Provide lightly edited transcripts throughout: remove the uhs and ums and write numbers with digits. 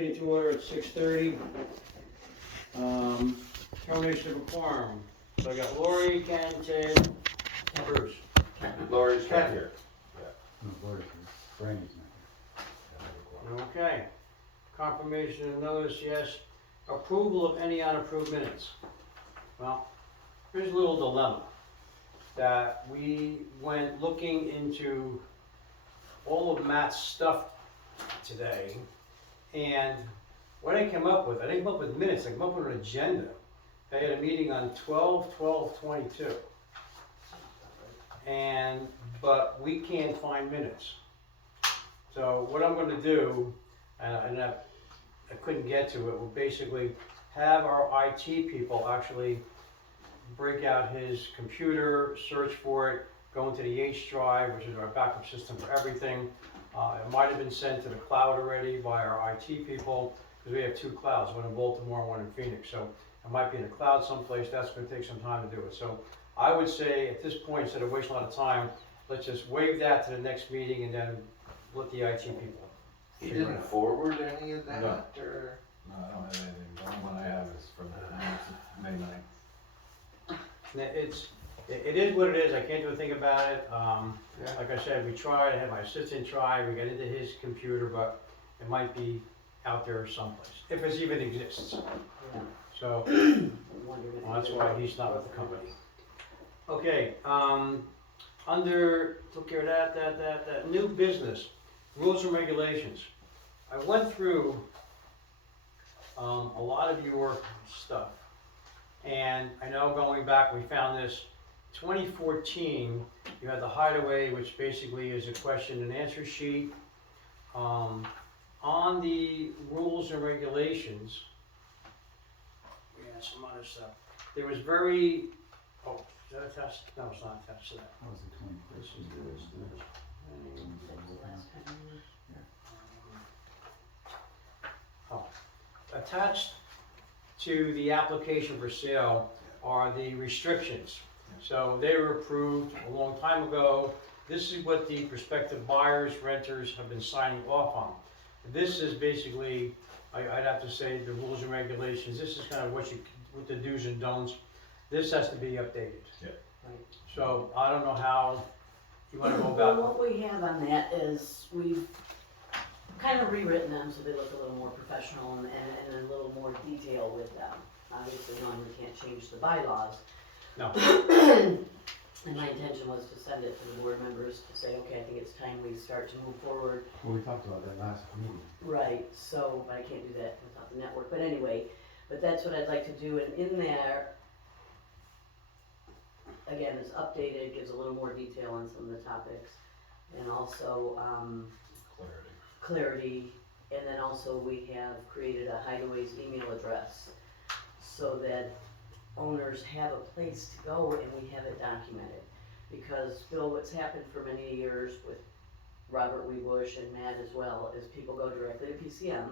To order at 6:30. Termination of a quorum. So I got Lori, Ken, Ted, and Bruce. Lori's Ken. not here. No, Lori's here. Brandy's not Okay. Confirmation of notice, yes. Approval of any unapproved minutes. Well, here's a little dilemma. That we went looking into all of Matt's stuff today. And what I came up with, I didn't come up with minutes, I came up with an agenda. They had a meeting on 12/12/22. But we can't find minutes. So what I'm gonna do, and I couldn't get to it, we'll basically have our IT people actually break out his computer, search for it, go into the H drive, which is our backup system for everything. It might have been sent to the cloud already by our IT people, because we have two clouds, one in Baltimore and one in Phoenix. So it might be in the cloud someplace. That's going to take some time to do it. So I would say at this point, instead of wasting a lot of time, let's just waive that to the next meeting and then let the IT people. He didn't forward any of that, No. or? No, I don't have anything. The only one I have is from May 9th. It is what it is. I can't do a thing about it. Yeah. Like I said, we tried, I had my assistant try, we got into his computer, but it might be out there someplace, if it even exists. So, well, that's why he's not with the company. Okay, took care of that, new business, rules and regulations. I went through, a lot of your stuff. And I know going back, we found this 2014, you had the hideaway, which basically is a question and answer sheet. On the rules and regulations, we had some other stuff. There was very, oh, is that attached? No, it's not attached to that. That was the 21st. This is this. Oh, attached to the application for sale are the restrictions. So they were approved a long time ago. This is what the prospective buyers, renters have been signing off on. This is basically, I'd have to say, the rules and regulations. This is kind of what the do's and don'ts. This has to be updated. Yeah. So I don't know how you want to go Well, about. what we have on that is we've kind of rewritten them so they look a little more professional and a little more detail with them. Obviously, knowing we can't change the bylaws. No. And my intention was to send it to the board members to say, okay, I think it's time we start to move forward. Well, we talked about that last meeting. Right, so, but I can't do that without the network, but anyway, but that's what I'd like to do, and in there, again, it's updated, gives a little more detail on some of the topics, and also, clarity, and then also we have created a hideaways email address, so that owners have a place to go and we have it documented. Because, Bill, what's happened for many years with Robert Weebush and Matt as well, is people go directly to PCM,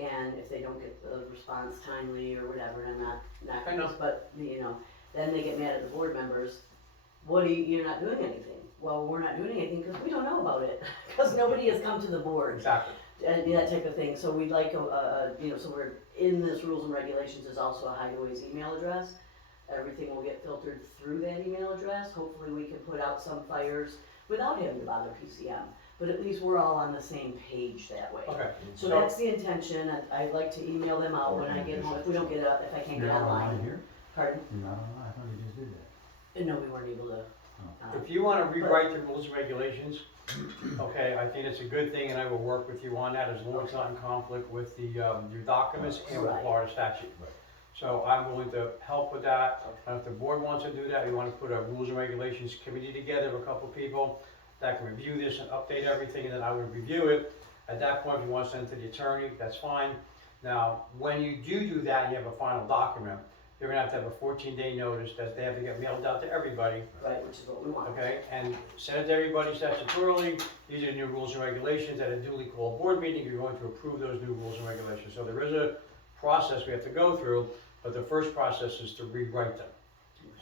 and if they don't get the response timely or whatever, and I'm not I know. but, then they get mad at the board members. You're not doing anything. Well, we're not doing anything because we don't know about it, because nobody has come to the board. Exactly. And that type of thing, so we'd like so we're, in this rules and regulations is also a hideaways email address. Everything will get filtered through that email address. Hopefully we can put out some fires without having to bother PCM, but at least we're all on the same page that way. Okay. So that's the intention. I'd like to email them out when I get home, if we don't get it up, if I can't You're get not online online. here? Pardon? You're not online? I thought you just did that. No, we weren't able to. If you want to rewrite the rules and regulations, okay, I think it's a good thing, and I will work with you on that as long as it's not in conflict with the, your documents and with Right. Florida statute. Right. So I'm willing to help with that. And if the board wants to do that, we want to put a rules and regulations committee together of a couple of people that can review this and update everything, and then I would review it. At that point, if you want to send it to the attorney, that's fine. Now, when you do that and you have a final document, you're gonna have to have a 14-day notice that they have to get mailed out to everybody, Right, which is what we want. okay? And send it to everybody statutorily. These are the new rules and regulations. At a duly called board meeting, you're going to approve those new rules and regulations. So there is a process we have to go through, but the first process is to rewrite them.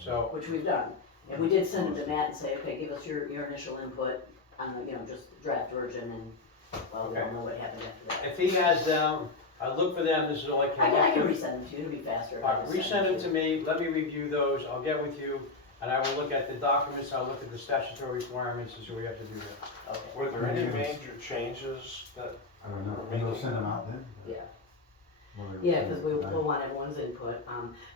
So, Which we've done, and we did send it to Matt and say, okay, give us your initial input on the, just draft version, and well, we Okay. don't know what happened after that. If he has them, I look for them, this is all I I can. can, I can resend them to you, it'll be faster if I just Resend them to me, let me review those, I'll get with you, and I will look at the documents, I'll look at the statutory requirements, and see what we have to do there. Okay, Were there any major changes that, I don't know, maybe they'll send them out then? yeah. Or they'll Yeah, send because them we'll tonight? want everyone's input.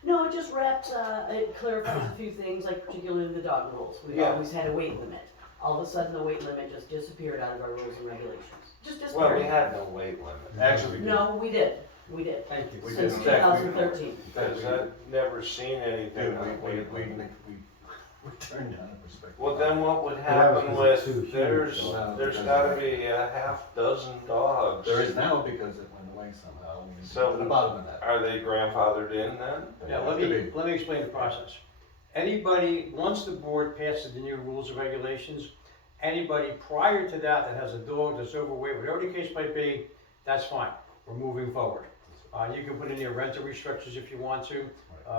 No, it just wraps, it clarifies a few things, like particularly the dog rules. We've Yeah. always had a weight limit. All of a sudden, the weight limit just disappeared out of our rules and regulations. Just well, we disappeared. had no weight limit. Actually, we did. No, we did, Thank you. We did. since 2013. Because I've never seen anything Dude, on weight limit. we turned down a perspective. Well, then what would that was happen 'cause it's too with, huge, there's though. gotta be a half dozen dogs. There is now because it went away somehow. We need to So- get to the bottom of that. Are they grandfathered in then? Yeah, Have to be. let me explain the process. Anybody, once the board passes the new rules and regulations, anybody prior to that that has a dog that's overweight, whatever the case might be, that's fine, we're moving forward. You can put in your rental restrictions if you want to.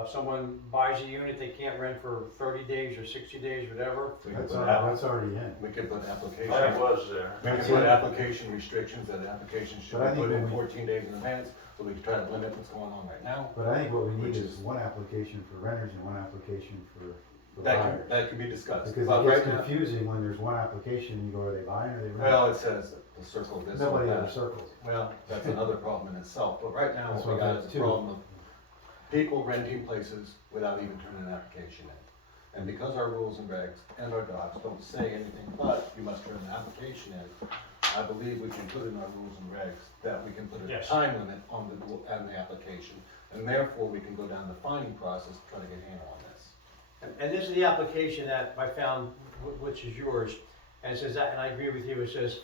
If someone buys a unit, they can't rent for 30 days or 60 days, whatever. We could That's put that's already in. we could put application. That was there. We can put application restrictions, that application should But I be think put in when we- 14 days in advance, so we can try to limit what's going on right now. But I think what we need Which is one application for renters and one application for That buyers. can be discussed. Because But it right gets now, confusing when there's one application, you go, are they buying or are they renting? well, it says the circle this or Nobody ever that. circles. Well, that's another problem in itself, but right now, That's what we what got that is a too. problem of people renting places without even turning an application in. And because our rules and regs and our docs don't say anything but you must turn an application in, I believe we can put in our rules and regs that we can put a Yes. time limit on the application. And therefore, we can go down the fining process to try to get a handle on this. And this is the application that I found, which is yours, and it says that, and I agree with you, it says,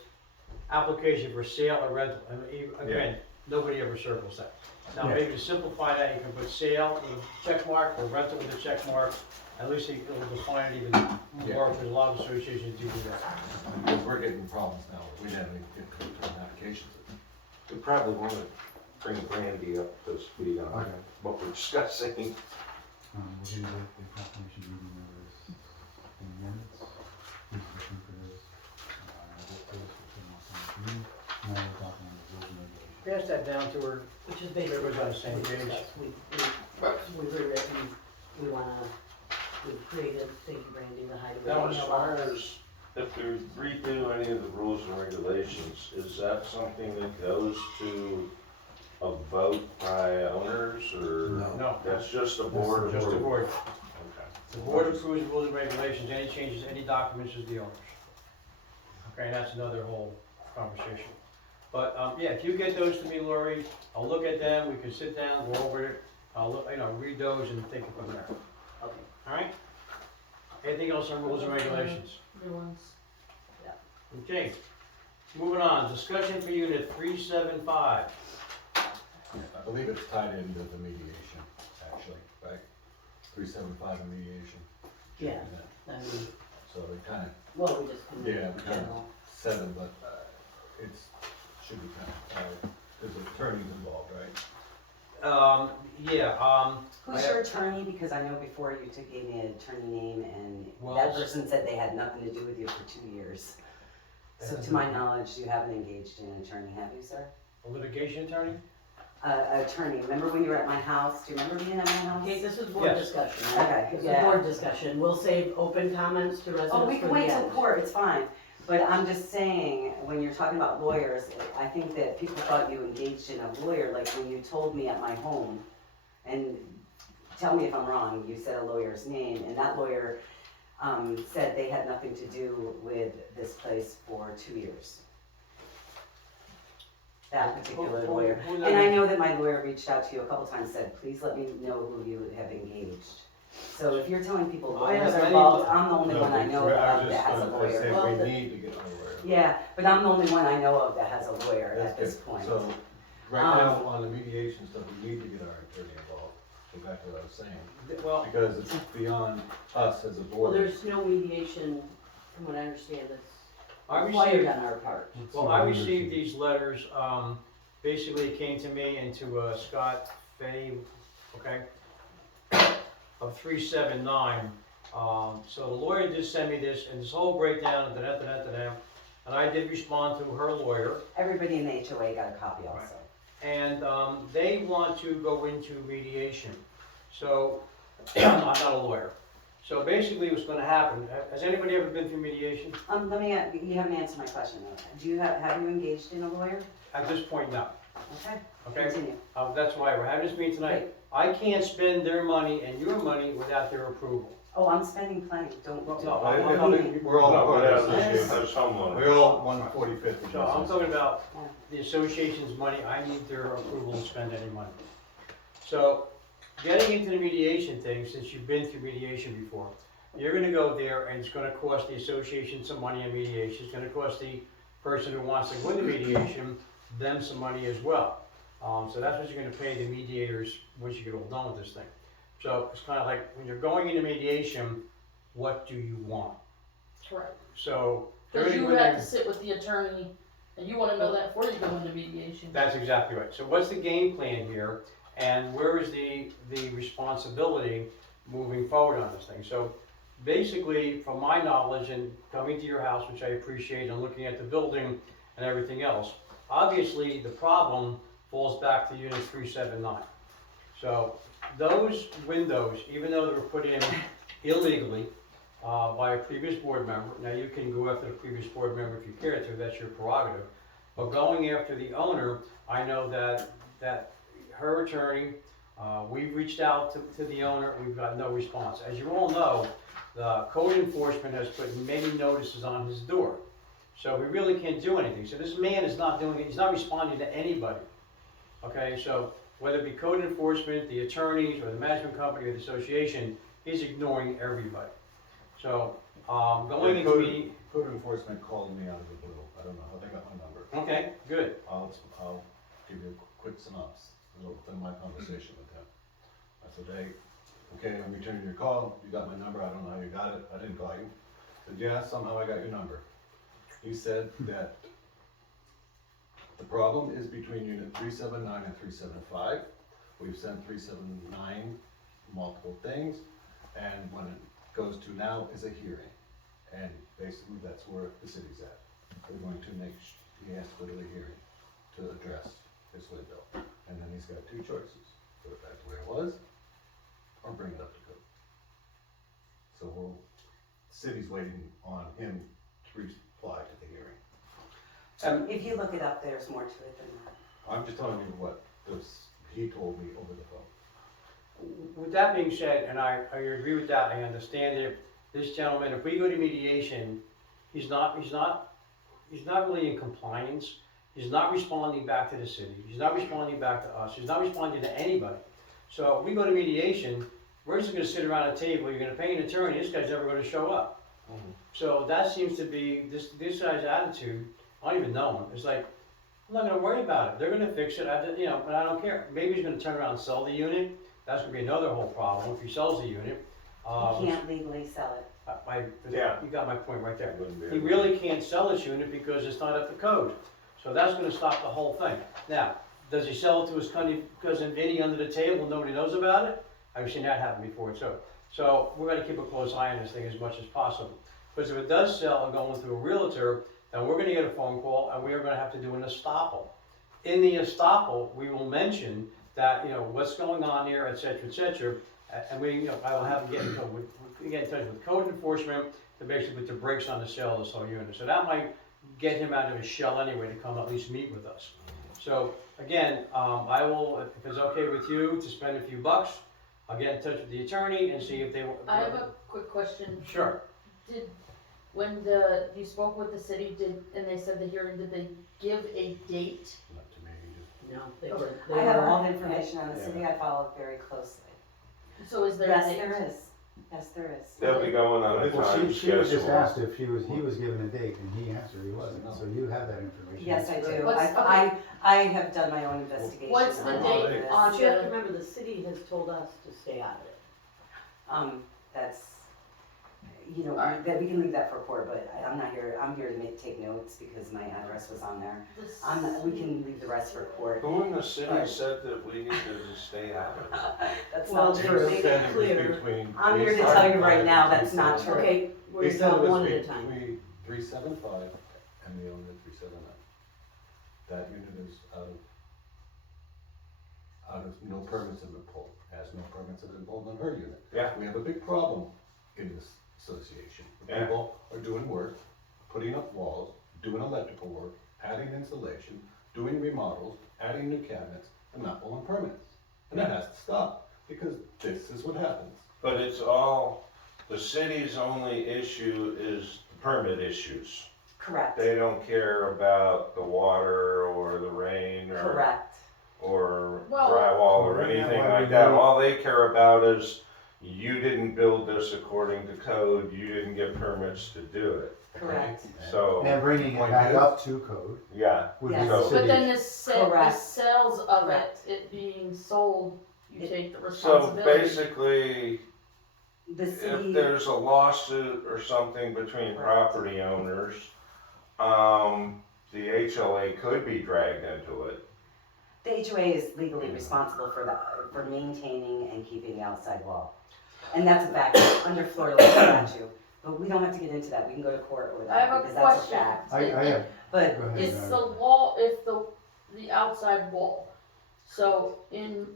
application for sale or rental, and again, nobody ever circles that. Now, Yeah. maybe to simplify that, you can put sale with a check mark, or rental with a check mark, at least it will define it even more, because a lot of associations do that. Because we're getting problems now, we haven't even get to turn applications in. We probably want to bring Brandy up to speed on Okay. what we're discussing. We'll do the confirmation meeting numbers in minutes. Who's looking for this? I'll get those for someone from me. Now we're talking on the rules and regulations. Pass that down to her. Which is basically. Everybody's on the same what we page. discussed. We've rewritten, we've created, thank you Brandy, the hideaway. Now, as far as if we redo any of the rules and regulations, is that something that goes to a vote by owners, or? No. That's just a board Just the approval? board. Okay. The board approves rules and regulations, any changes, any documents is the owners. Okay, and that's another whole conversation. But, yeah, if you get those to me, Lori, I'll look at them, we can sit down, go over it, I'll look, read those and take it from there, Okay. alright? Anything else on rules and regulations? Other ones? Okay, moving on, discussion for unit 375. I believe it's tied into the mediation, actually, right? 375 and mediation. Yeah, I mean, So it kind of, well, we just. Yeah, we kinda- general. 7, but it's, should be kind of tied, there's attorneys involved, right? Yeah, Who's your attorney? Because I know before you gave me an attorney name and Well, that person said they had nothing to do with you for 2 years. So to my knowledge, you haven't engaged in an attorney, have you, sir? a litigation attorney? Attorney, remember when you were at my house? Do you remember being at my house? Okay, this is board Yes. discussion, right? Okay, This is yeah. board discussion, we'll save open comments to residents Oh, we for can the wait till end. court, it's fine. But I'm just saying, when you're talking about lawyers, I think that people thought you engaged in a lawyer, like when you told me at my home, and tell me if I'm wrong, you said a lawyer's name, and that lawyer said they had nothing to do with this place for 2 years. That particular lawyer. Who And I know that my lawyer reached out to you a couple times, said, please let me know who you have engaged. So if you're telling people I lawyers have are any- involved, I'm the only one I know was of that just has a gonna lawyer. say Well, we the- need to get a lawyer. Yeah, but I'm the only one I know of that has a lawyer That's at this good. point. So, right now, on the mediation stuff, we need to get our attorney involved, go back to what I was saying, Well, because it's beyond us as a Well, board. there's no mediation, from what I understand, that's I required received, on our part. well, I received these letters, basically it came to me and to Scott Fay, okay, of 379. So the lawyer did send me this, and this whole breakdown, and da-da-da-da-da-da. and I did respond to her lawyer, Everybody in the HOA got a copy also. and they want to go into mediation. So, I'm not a lawyer. So basically what's gonna happen, has anybody ever been through mediation? Let me, you haven't answered my question though. Do you have you engaged in a lawyer? At this point, no, Okay, okay? continue. That's why we're having this meeting tonight. I can't spend their money and your money without their approval. Oh, I'm spending plenty, don't. Well, don't- no, I- I'm I not- think We're all No, part but of as this. as homeowners. We're all 145th. So I'm talking about the association's money, I need their approval to spend any money. So, getting into the mediation thing, since you've been through mediation before, you're gonna go there and it's gonna cost the association some money in mediation, it's gonna cost the person who wants to win the mediation, them some money as well. So that's what you're gonna pay the mediators once you get all done with this thing. So it's kinda like, when you're going into mediation, what do you want? Correct. So, they're Because gonna you go have there. to sit with the attorney, and you wanna know that before you go into mediation. That's exactly right. So what's the game plan here, and where is the responsibility moving forward on this thing? So basically, from my knowledge and coming to your house, which I appreciate, and looking at the building and everything else, obviously, the problem falls back to unit 379. So those windows, even though they were put in illegally by a previous board member, now you can go after the previous board member if you care to, that's your prerogative. But going after the owner, I know that her attorney, we've reached out to the owner, we've got no response. As you all know, the code enforcement has put many notices on his door. So we really can't do anything. So this man is not doing it, he's not responding to anybody. Okay, so whether it be code enforcement, the attorneys, or the management company, or the association, he's ignoring everybody. So, going into the, Code enforcement called me out of the blue. I don't know how they got my number. okay, good. I'll give you a quick synopsis within my conversation with him. I said, hey, okay, I'm returning your call. You got my number. I don't know how you got it. I didn't call you. I said, yeah, somehow I got your number. He said that the problem is between unit 379 and 375. We've sent 379 multiple things, and when it goes to now is a hearing. And basically, that's where the city's at. We're going to he has to go to the hearing to address his window. And then he's got two choices, put it back to where it was, or bring it up to code. So the city's waiting on him to reply to the hearing. If you look it up, there's more to it than that. I'm just telling you what he told me over the phone. With that being said, and I agree with that, I understand it, this gentleman, if we go to mediation, he's not really in compliance, he's not responding back to the city, he's not responding back to us, he's not responding to anybody. So if we go to mediation, we're just gonna sit around a table, you're gonna pay an attorney, this guy's never gonna show up. So that seems to be, this guy's attitude, I don't even know him, it's like, I'm not gonna worry about it, they're gonna fix it, but I don't care. Maybe he's gonna turn around and sell the unit, that's gonna be another whole problem if he sells the unit. You can't legally sell it. Yeah. You got my point right there. Wouldn't be He able- really can't sell this unit because it's not up to code. So that's gonna stop the whole thing. Now, does he sell it to his cousin Vinny under the table and nobody knows about it? I've seen that happen before too. So we're gonna keep a close eye on this thing as much as possible. Because if it does sell and go through a realtor, then we're gonna get a phone call and we are gonna have to do an estoppel. In the estoppel, we will mention that, what's going on here, et cetera, and we, I will have to get in touch with code enforcement to basically put the brakes on the sale of this whole unit. So that might get him out of his shell anyway to come at least meet with us. So again, I will, if it's okay with you to spend a few bucks, I'll get in touch with the attorney and see if they. I have a quick question. Sure. When you spoke with the city, and they said the hearing, did they give a date? Not to me, he just No, they Okay. were. I have all the information on the city, I follow it very closely. So is there a Yes, date? there is. Yes, there is. They'll be going on a Well, time she was just schedule. asked if he was given a date, and he answered he wasn't, so you have that information. Yes, I do. What's- I have done my own investigation. What's the on all of date this. on- But you have to remember, the city has told us to stay out of it. That's, Alright. that we can leave that for court, but I'm not here, I'm here to take notes because my address was on there. This- We can leave the rest for court. Who in the city said that we need to stay out of it? That's Well, not they true. made it clear. between. I'm here to tell you right now, that's not true. Okay, we're He gonna said it talk was one at a time. between 375 and and the owner of 379. That unit is out of no permits have been pulled, has no permits have been pulled on her unit. Yeah. We have a big problem in this association. Yeah. People are doing work, putting up walls, doing electrical work, adding insulation, doing remodels, adding new cabinets, and not pulling permits. And that has to stop, because this is what happens. But it's all, the city's only issue is the permit issues. Correct, They don't care about the water or the rain or, correct. or Well- drywall or Right now, anything why like we that. do- All they care about is you didn't build this according to code, you didn't get permits to do it. Correct. So, And bringing it back up to code yeah, would be Yes. the So- But city. then the Correct. sales of it, Correct. it being sold, you take the so responsibility. basically, The if city, there's a lawsuit or something between Correct. property owners, the HOA could be dragged into it. the HOA is legally responsible for maintaining and keeping the outside wall. And that's a fact, under Florida law statute, but we don't have to get into that, we can go to court with I have that, a because that's a question. fact. I have, But go ahead. It's the wall, if the outside wall, so in,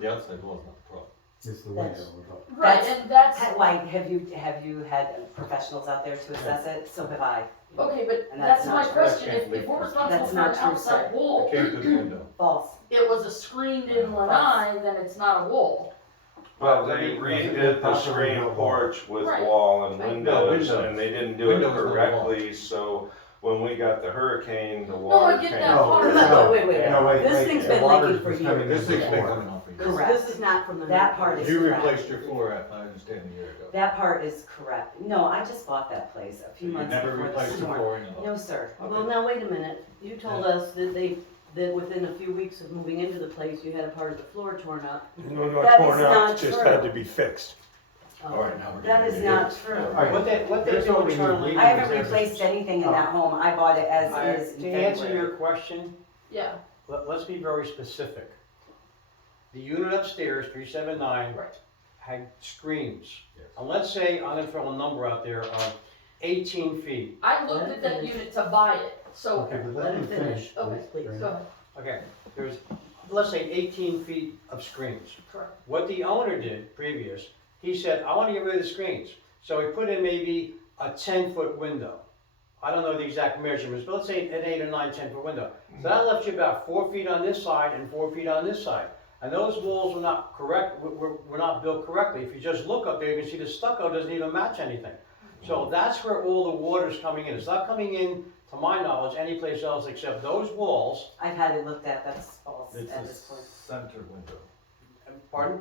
The outside wall is not the problem. it's the window. That's- right, That's- and that's, Why, have you had professionals out there to assess it? So have I. okay, but And that's that's my not true. question, if we're responsible That's for not an true, outside sir. wall, It came through the window. False. it was a screened-in lanai, then it's not a wall. Well, I they mean, redid the properly screen built wall. porch with Right. wall and Right. windows, windows. and they didn't do it Windows, not a wall. correctly, so when we got the hurricane, the No, water I get came. that No, part. no, Wait, wait, no, wait, This wait, thing's the been water leaking for was coming years. This thing's been before. coming off for years. Correct. This is not from the. That part is You correct. replaced your floor, I understand, a year ago. That part is correct. No, I just bought that place a few You months never before the replaced your storm. flooring at all? No, sir. Well, now, wait a minute, you told us that within a few weeks of moving into the place, you had a part of the floor torn up. No, not That torn is out, not just true. had to be fixed. All right, now we're That getting is into not it. true. All right. What they Here's do what we need. internally. I haven't replaced anything in that home. I bought it as is in To answer February. your question, Yeah, let's be very specific. The unit upstairs, 379, right. had screens. Yes. And let's say, I'm gonna throw a number out there of 18 feet. I looked at that unit to buy it, so, Okay, but Let let him me finish. finish. Okay, Please. go ahead, Okay, there's, let's say 18 feet of screens. correct. What the owner did previous, he said, I wanna get rid of the screens. So he put in maybe a 10-foot window. I don't know the exact measurements, but let's say an 8 or 9, 10-foot window. So that left you about 4 feet on this side and 4 feet on this side. And those walls were not correct, were not built correctly. If you just look up there, you can see the stucco doesn't even match anything. So that's where all the water's coming in. It's not coming in, to my knowledge, anyplace else except those walls. I've had it looked at, that's false It's at a this point. center window. Pardon?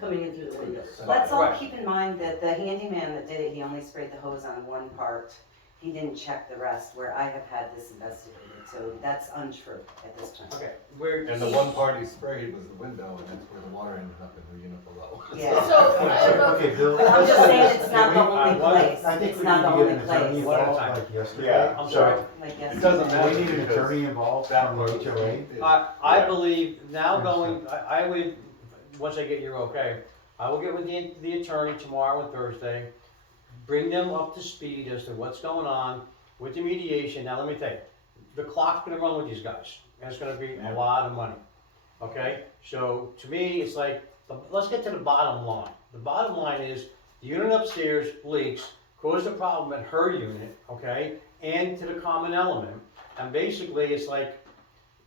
Coming in through the window. Let's all Right. keep in mind that the handyman that did it, he only sprayed the hose on one part. He didn't check the rest, where I have had this investigated, so that's untrue at this point. Okay, where, And the one part he sprayed was the window, and that's where the water ended up in the unit below. Yeah. So, I have a- Okay, Bill. But I'm just saying it's not the only I place, I think it's we not need the to only get an attorney place. One at a involved, time. like yesterday. Yeah. I'm sorry. Like, yes. It doesn't matter. We need an because attorney involved that from part the was HOA. it- I Yeah. believe now going, I would, once I get your okay, I will get with the attorney tomorrow and Thursday, bring them up to speed as to what's going on with the mediation. Now, let me tell you, the clock's gonna run with these guys, and it's gonna be a lot of money, okay? So, to me, it's like, let's get to the bottom line. The bottom line is, the unit upstairs leaks, caused a problem at her unit, okay, and to the common element. And basically, it's like,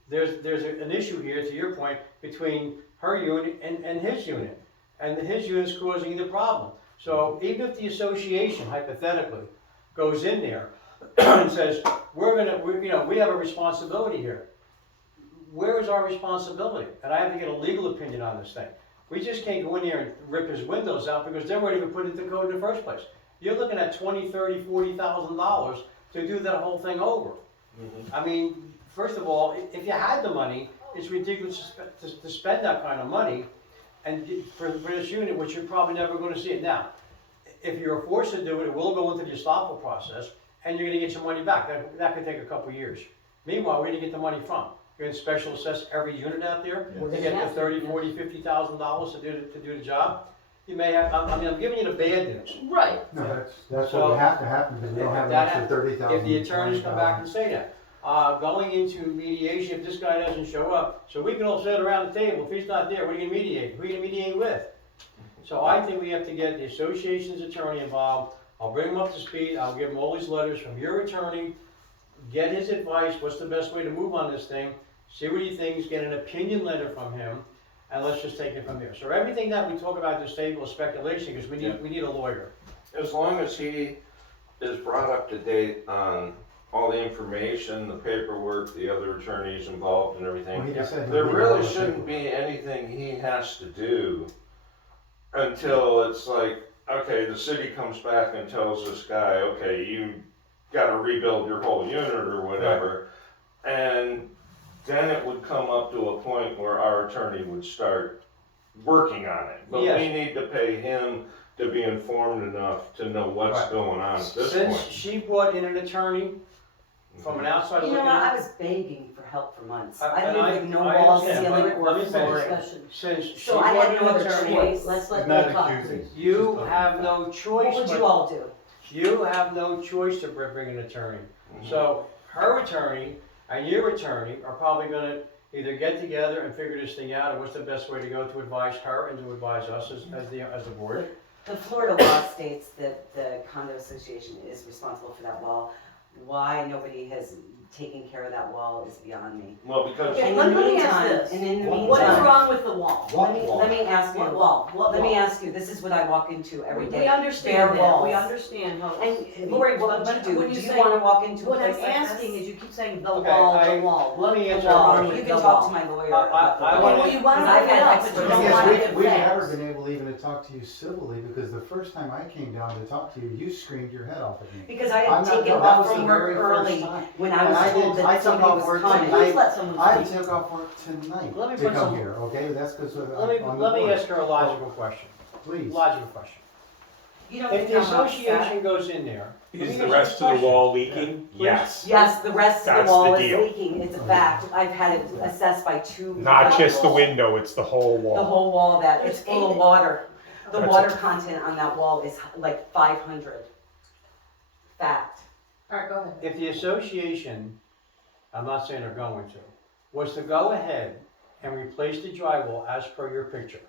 there's an issue here, to your point, between her unit and his unit. And his unit's causing the problem. So even if the association hypothetically goes in there and says, we have a responsibility here. Where is our responsibility? And I have to get a legal opinion on this thing. We just can't go in there and rip his windows out because they weren't even put into code in the first place. You're looking at $20,000, $30,000, $40,000 to do that whole thing over. I mean, first of all, if you had the money, it's ridiculous to spend that kind of money and for this unit, which you're probably never gonna see it. Now, if you're forced to do it, it will go into the estoppel process, and you're gonna get your money back. That could take a couple of years. Meanwhile, where do you get the money from? You're gonna special assess every unit out there? Yes. To get the $30,000, $40,000, $50,000 to do the job? you may have, I mean, I'm giving you the bad news. Right. No, that's So- what would have to happen, because we don't have an That extra hap- 30,000. If the attorneys come back and say that, going into mediation, if this guy doesn't show up, so we can all sit around the table, if he's not there, what are you gonna mediate? Who are you gonna mediate with? So I think we have to get the association's attorney involved, I'll bring him up to speed, I'll give him all these letters from your attorney, get his advice, what's the best way to move on this thing, see what he thinks, get an opinion letter from him, and let's just take it from there. So everything that we talk about at this table is speculation, because we need a lawyer. As long as he is brought up to date on all the information, the paperwork, the other attorneys involved and Well, everything, he just said there he'll be really able to- shouldn't be anything he has to do until it's like, okay, the city comes back and tells this guy, okay, you gotta rebuild your whole unit or whatever. And then it would come up to a point where our attorney would start working on it. But Yes. we need to pay him to be informed enough to know what's Right. going on at this Since point. she brought in an attorney from an outside You know looking what, I in, was begging for help for months. I- I and live with no I walls, understand. ceiling, Let or me finish. flooring. since she So I brought had in no an other attorney, choice. Let's let He's not Bill talk, accusing. please. you have no choice, What would you but all do? you have no choice to bring an attorney. Mhm. So her attorney and your attorney are probably gonna either get together and figure this thing out, or what's the best way to go to advise her and to advise us as the board. The Florida law states that the condo association is responsible for that wall. Why nobody has taken care of that wall is beyond me. Well, because Okay, And let in the me ask meantime, this. and in the What is meantime, wrong with the wall? let me ask you, What wall? What let me wall? ask you, this is what I walk into every We day. understand bare that, we walls. understand how. And Lori, what would But you do? when Do you say- wanna walk into a What I'm place like asking this? is, you keep saying the Okay, wall, I- the wall. let me What's answer the a wall question. You with can the talk wall? to my lawyer I about the wanna- wall. Okay, well, you wanna Because I've bring it had up, but you experts don't on Because wanna it. give we've facts. never been able even to talk to you civilly, because the first time I came down to talk to you, you screamed your head off at me. Because I I'm had not- taken no, that off was from the work very first early time. when I And was I told did- I that took somebody off was work coming. Please let someone I speak. took off work tonight Let me to put come some- here, okay? That's because Let I'm me ask her a logical question, Please. logical question. You don't If think the I'm upset? association goes in there. let me Is ask the you rest a of the question. wall leaking? Please. Yes. Yes, the rest of That's the wall the is deal. leaking, it's a fact. I've had it assessed by two. Not just the professionals. window, it's the whole The wall. whole wall that, it's There's full of eight- water. The That's water it. content on that wall is like 500. Fact. Alright, go ahead. If the association, I'm not saying they're going to, was to go ahead and replace the drywall as per your picture.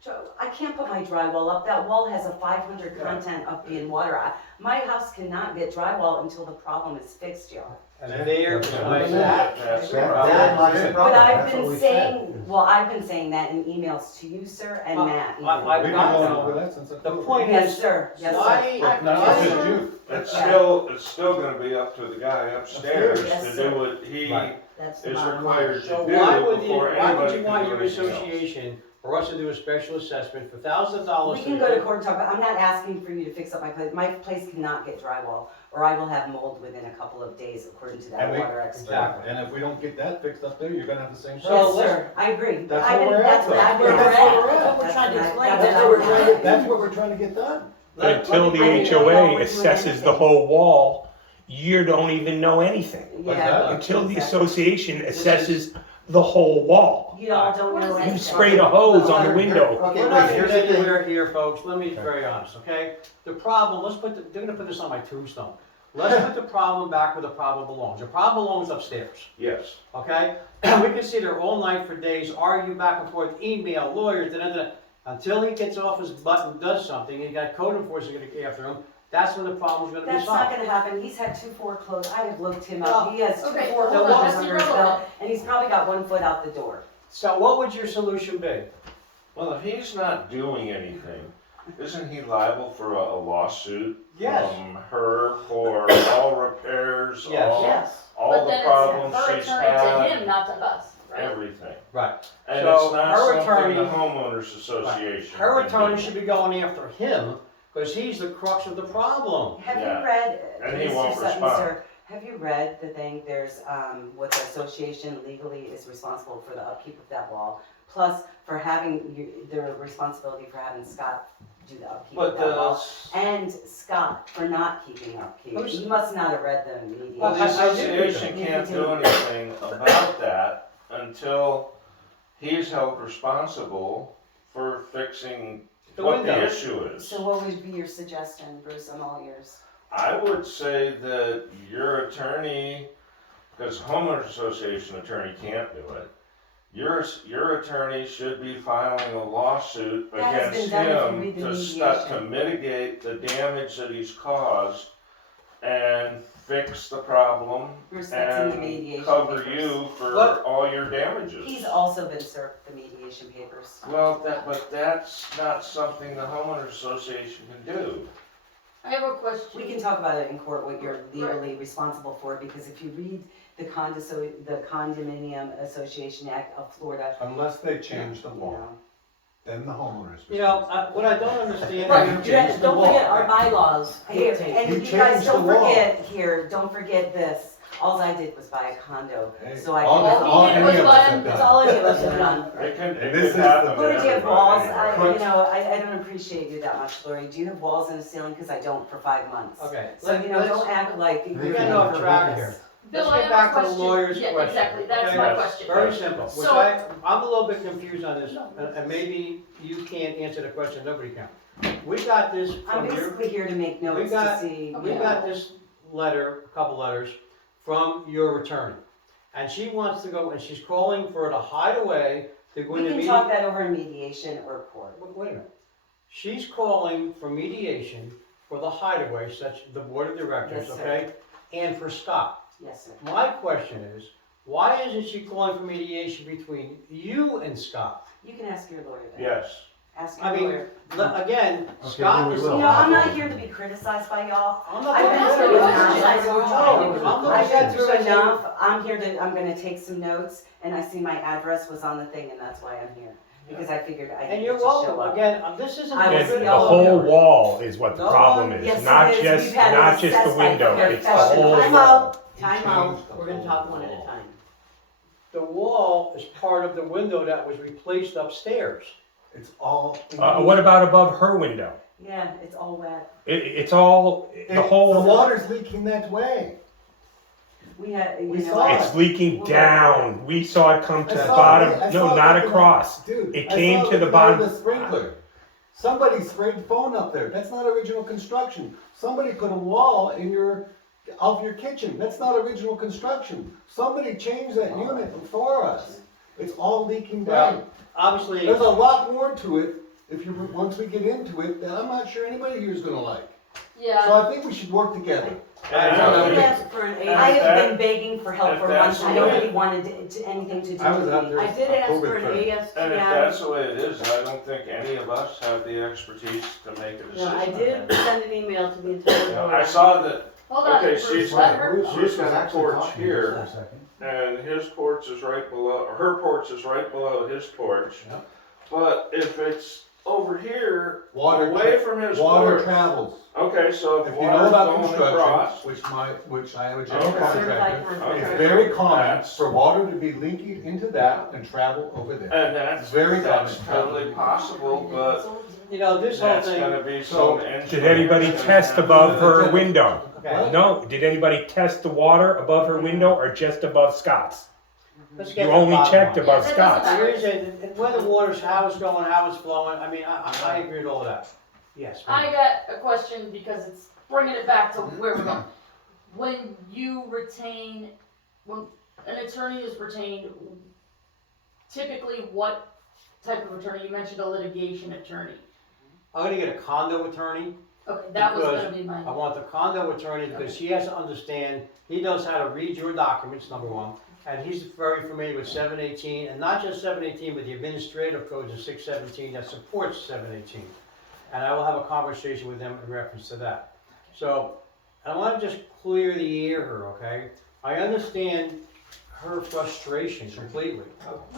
So I can't put my drywall up. That wall has a 500 Yeah. content of being water. My house cannot get drywall until the problem is fixed, y'all. And Yeah. there, That's besides right. that, that's the That problem. lies the But problem, I've that's what been we saying, said. well, I've been saying that in emails to you, sir, and Well, Matt. even. I've We've been got going that. over that since The October. point Yes, is, sir. Yes, sir. why, Well, not why- just you. It's Yeah. still gonna be up to the guy upstairs Yes, to sir. do what he Right. That's the is bottom required line. to so do why would before why would anybody you can want do your anything else. association for us to do a special assessment for thousands of dollars? We can go to court and talk about, I'm not asking for you to fix up my place. My place cannot get drywall, or I will have mold within a couple of days, according to that And we- water expert. Exactly. And if we don't get that fixed up there, you're gonna have the same So problem. Yes, let's- sir, I agree. That's I've where been- we're that's at, what though. I've been That's where asking. we're at. That's what we're trying to That's explain. what That's I've what we're been trying asking. to, that's what we're trying to get done. Let- Until let me- the I didn't know HOA we're doing assesses the anything. whole wall, you don't even know anything. Yeah. Until the exactly. association assesses the whole wall. You all don't What know is anything. You sprayed a hose on the window. Okay, We're not wait, here here's the thing. anywhere here, folks, let me be very honest, okay? The problem, they're gonna put this on my tombstone. Let's put the problem back where the problem belongs. The problem belongs upstairs, Yes. okay? We can sit there all night for days, argue back and forth, email, lawyers, until he gets off his butt and does something, and you got code enforcement gonna get after him, that's when the problem's gonna be That's not solved. gonna happen. He's had 2 foreclosed. I have looked him Well, up. He has 2 okay, hold on, foreclosures that's under his belt, irrelevant. and he's probably got 1 foot out the door. So what would your solution be? Well, if he's not doing anything, isn't he liable for a lawsuit Yes. from her for all repairs, Yes. Yes. all But the then problems it's her she's attorney to had, him, not to us, right? everything. Right. And So it's not her something attorney- the homeowners association. Her can attorney do. should be going after him, because he's the crux of the problem. Have Yeah. you read, And he Mr. won't Sutton, respond. sir, have you read the thing, there's, what the association legally is responsible for the upkeep of that wall, plus for having, the responsibility for having Scott do the upkeep of But that wall, the, and Scott for not keeping upkeep. Who's- You must not have read the mediation. well, the I do. association can't do anything about that until he's held responsible for fixing The what the window. issue is. So what would be your suggestion, Bruce, I'm all ears? I would say that your attorney, because homeowners association attorney can't do it, your attorney should be filing a lawsuit That has against been done if you him read the to start to mediation. mitigate the damage that he's caused and fix the problem Bruce, that's in the and mediation cover papers. you for But- all your damages. He's also been served the mediation papers. Well, but that's not something the homeowners association can do. I have a question. We can talk about it in court, what you're legally responsible for, because if you read the Condominium Association Act of Florida, Unless they change the you law, know. then the homeowners. You know, what I don't understand. Right, is don't forget our bylaws Here, dictate. and You you guys changed the don't law. forget, here, don't forget this, all I did was buy a condo, Hey, so I all- can. all he did was any of us buy- have That's done. all any of us have done. It can And this is happen the- to Who did you have everybody. walls? Correct. I don't appreciate you that much, Lori. Do you have walls in the ceiling? Cause I don't for 5 months. Okay, So, you know, let's- don't act like you're We're being getting off track horrendous. here. Bill, Let's I get have back a to the question. lawyer's Yeah, question. exactly, that's Okay? my Yes. question. Very simple, which So- I'm a little bit confused on this, and maybe you can't answer the question, nobody can. We got this I'm from your, basically here to make notes to got- see, we you got know. this letter, a couple letters, from your attorney. And she wants to go, and she's calling for the hideaway to go We into can meeting. talk that over in mediation or court. Wait a minute. She's calling for mediation for the hideaway, such the board of directors, Yes, sir. okay? And for Scott. Yes, sir. My question is, why isn't she calling for mediation between you and Scott? You can ask your lawyer then. Yes. Ask I your mean, lawyer. Again, Okay, Scott then we is. will. You know, I'm not here to be criticized by y'all. I'm not I've looking been at through it. enough. I'm looking I've at been through this as a- enough. I'm gonna take some notes, and I see my address was on the thing, and that's why I'm here. Because I figured I And needed you're to show welcome, up. again, this isn't. I will And see the y'all whole over. wall is what the No, problem is, yes, not it is. just, We've had it not just the assessed by window, it's the professionals. whole Time wall. out, time changed out, the we're gonna whole talk one at a law. time. The wall is part of the window that was replaced upstairs. It's all. What about above her window? Yeah, it's all wet. It's all, the whole. The water's leaking that way. We had, you We know. saw It's leaking down. We saw it come to the I saw bottom. it. I No, saw not it. across. Dude, It I came saw to it the out bottom. of the sprinkler. Somebody sprayed foam up there. That's not original construction. Somebody put a wall in of your kitchen. That's not original construction. Somebody changed that unit before us. It's all leaking down. Obviously, There's a lot more to it, once we get into it, that I'm not sure anybody here is gonna like. So Yeah, I think we should work together. I I don't did know. ask for an I AS, have been begging for help if for that's months. I the way- nobody wanted anything to do I was with out me. there. I did ask for October an 3rd. And if ASTM. that's the way it is, I don't think any of us have the expertise to make a No, decision. I did send an email to the entire You know, board. I saw that, hold on, okay, Bruce, she's- let her. she's got a actually porch talking here. for a second. and his porch is right below, or her porch is right below his porch. Yep. But if it's over here, Water away from his Water porch, travels. okay, so if If you know water's about going construction, across, which I am a general Okay. contractor, Certified contractor. it's Okay. very common That's- for water to be leaking into that and travel over there. and that's, Very that's common. totally possible, but You know, this whole that's thing, gonna be So, some engineer. Did anybody that's gonna test have to above do her it. window? okay, No, did anybody test the water above her window or just above Scott's? let's get You to the only bottom checked line. above Yeah, that Scott's. doesn't Here's it, where the water's, how it's going, how it's flowing, I mean, I agree with all that. Yes. I got a question because it's bringing it back to where we're going. When you retain, when an attorney is retained, typically what type of attorney? You mentioned a litigation attorney. I'm gonna get a condo attorney. Okay, that was Because gonna be my. I want the condo attorney because he has to understand, he knows how to read your documents, number one. And he's very familiar with 718, and not just 718, but the administrative codes of 617 that supports 718. And I will have a conversation with them in reference to that. So, I wanna just clear the air here, okay? I understand her frustration completely.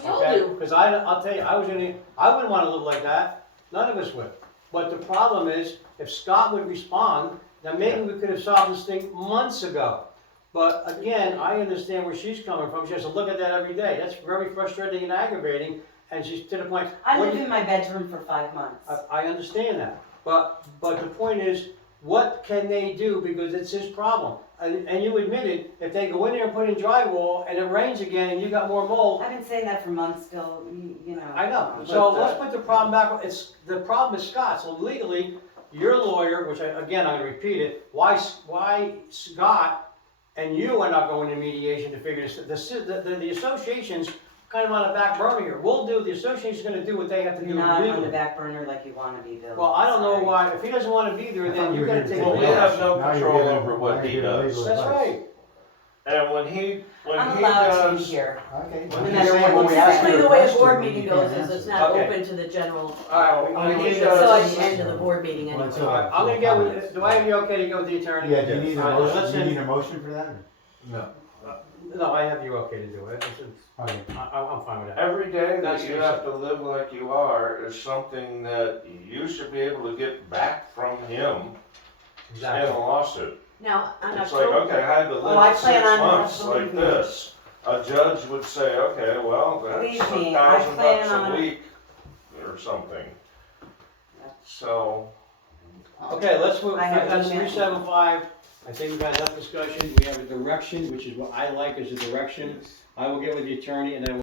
We all Okay? do. Because I'll tell you, I wouldn't wanna live like that, none of us would. But the problem is, if Scott would respond, then maybe we could have solved this thing months ago. But again, I understand where she's coming from, she has to look at that every day, that's very frustrating and aggravating, and she's to the point. I what live do you- in my bedroom for 5 months. I understand that, but the point is, what can they do, because it's his problem. And you admitted, if they go in there and put in drywall, and it rains again, and you got more mold, I've been saying that for months, Bill, you know. I know, so let's put the problem back, the problem is Scott, so legally, your lawyer, which I'm gonna repeat it, why Scott and you are not going to mediation to figure this, the association's kind of on the back burner here, the association's gonna do what they have to do You're not on the legally. back burner like you wanna be, Bill. Well, I don't know Sorry. why, if he doesn't wanna be there, then you gotta take Well, it we down. have no Now you're control giving- over what now he you're giving does. legal That's advice. right. And when he I'm allowed to be does, here. Okay. No I'm just matter saying, what when you we ask Typically, you the a way a question, board you meeting can't goes is answer it's it. not Okay. open to the general, Alright, when he so does, at the end of the board meeting Well, anyway. until- I'm gonna get with, do I have you okay to go with the attorney? Yeah, do you need a All right, motion, listen. do you need a motion for that? or- No. No, I have you okay to do it, Okay. I'm fine with that. every day That's that you your have to live like you are is something that you should be able to get back from him in a Exactly. lawsuit. Now, on It's like, October, okay, I had to Oh, I live plan 6 on months like absolutely. this. A judge would say, okay, well, that's Believe me, I $1,000 plan a on- week or something. So, Okay, let's move, I have that's email. 375, I think we've had enough discussion, we have a direction, which is what I like as a direction. I will get with the attorney and then